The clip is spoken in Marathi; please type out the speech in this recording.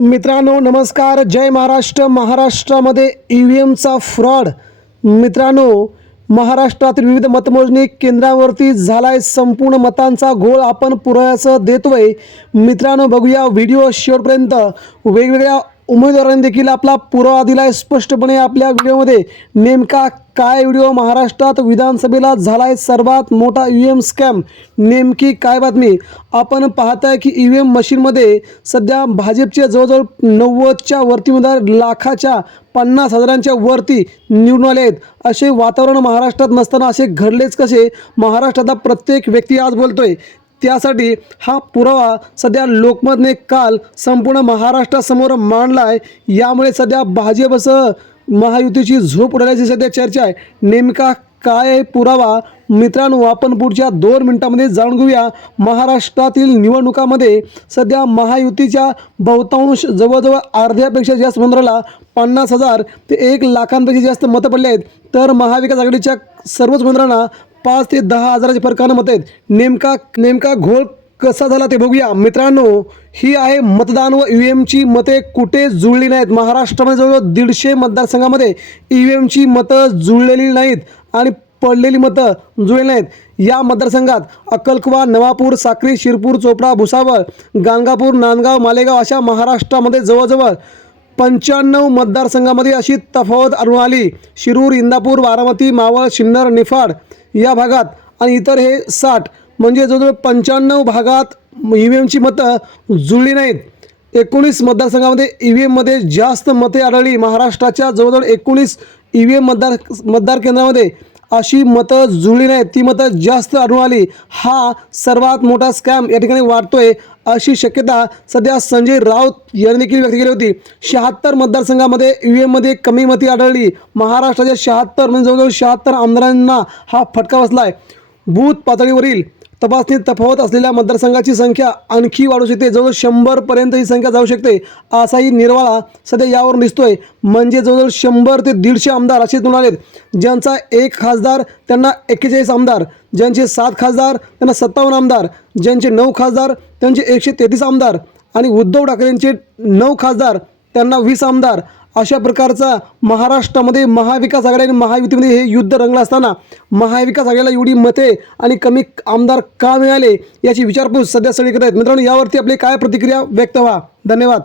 मित्रांनो नमस्कार. जय महाराष्ट्र. महाराष्ट्रामध्ये ई व्ही एमचा फ्रॉड मित्रांनो महाराष्ट्रातील विविध मतमोजणी केंद्रावरती झालाय संपूर्ण मतांचा घोळ आपण पुराव्याचं देतोय. मित्रांनो बघूया व्हिडिओ शेवटपर्यंत. वेगवेगळ्या उमेदवारांनी देखील आपला पुरावा दिला आहे स्पष्टपणे आपल्या व्हिडिओमध्ये. नेमका काय व्हिडिओ महाराष्ट्रात विधानसभेला झालाय? सर्वात मोठा ई व्ही एम स्कॅम नेमकी काय बातमी? आपण पाहताय की ई व्ही एम मशीनमध्ये सध्या भाजपचे जवळजवळ नव्वदच्या वरती उमेदवार लाखाच्या पन्नास हजारांच्या वरती निवडून आले आहेत. असे वातावरण महाराष्ट्रात नसताना असे घडलेच कसे? महाराष्ट्रातला प्रत्येक व्यक्ती आज बोलतोय. त्यासाठी हा पुरावा सध्या लोकमतने काल संपूर्ण महाराष्ट्रासमोर मांडला आहे यामुळे सध्या भाजपसह महायुतीची झोप उडाल्याची सध्या चर्चा आहे. नेमका काय पुरावा? मित्रांनो आपण पुढच्या दोन मिनिटांमध्ये जाणून घेऊया. महाराष्ट्रातील निवडणुकामध्ये सध्या महायुतीच्या बहुतांश जवळजवळ अर्ध्यापेक्षा जास्त मंत्र्याला पन्नास हजार ते एक लाखांपेक्षा जास्त मतं पडले आहेत. तर महाविकास आघाडीच्या सर्वच मंत्र्यांना पाच ते दहा हजाराच्या फरकानं मत आहेत. नेमका नेमका घोळ कसा झाला ते बघूया. मित्रांनो ही आहे मतदान व ई व्ही एमची मते कुठे जुळली नाहीत. महाराष्ट्रामध्ये जवळजवळ दीडशे मतदारसंघामध्ये ई व्ही एमची मतं जुळलेली नाहीत आणि पडलेली मतं जुळली नाहीत. या मतदारसंघात अक्कलकुवा नवापूर साक्री शिरपूर चोपडा भुसावळ गाणगापूर नांदगाव मालेगाव अशा महाराष्ट्रामध्ये जवळजवळ पंच्याण्णव मतदारसंघामध्ये अशी तफावत आढळून आली. शिरूर इंदापूर बारामती मावळ सिन्नर निफाड या भागात आणि इतर हे साठ म्हणजे जवळजवळ पंच्याण्णव भागात ई व्ही एमची मतं जुळली नाहीत. एकोणीस मतदारसंघामध्ये ई व्ही एममध्ये जास्त मते आढळली. महाराष्ट्राच्या जवळजवळ एकोणीस ई व्ही एम मतदार मतदार केंद्रामध्ये अशी मतं जुळली नाहीत. ती मतं जास्त आढळून आली. हा सर्वात मोठा स्कॅम या ठिकाणी वाढतोय अशी शक्यता सध्या संजय राऊत यांनी देखील व्यक्त केली होती. शहात्तर मतदारसंघामध्ये यू एममध्ये कमी मती आढळली. महाराष्ट्राच्या शहात्तर म्हणजे जवळजवळ शहात्तर आमदारांना हा फटका बसला आहे बूथ पातळीवरील तपासणीत तफावत असलेल्या मतदारसंघाची संख्या आणखी वाढू शकते. जवळजवळ शंभरपर्यंत ही संख्या जाऊ शकते असाही निर्वाळा सध्या यावरून दिसतोय. म्हणजे जवळजवळ शंभर ते दीडशे आमदार असे निवडून आहेत ज्यांचा एक खासदार त्यांना एक्केचाळीस आमदार ज्यांचे सात खासदार त्यांना सत्तावन्न आमदार ज्यांचे नऊ खासदार त्यांचे एकशे तेहतीस आमदार आणि उद्धव ठाकरेंचे नऊ खासदार त्यांना वीस आमदार अशा प्रकारचा महाराष्ट्रामध्ये महाविकास आघाडी आणि महायुतीमध्ये हे युद्ध रंगलं असताना महाविकास आघाडीला एवढी मते आणि कमी आमदार का मिळाले याची विचारपूस सध्या सगळी करत आहेत. मित्रांनो यावरती आपली काय प्रतिक्रिया व्यक्त व्हा. धन्यवाद.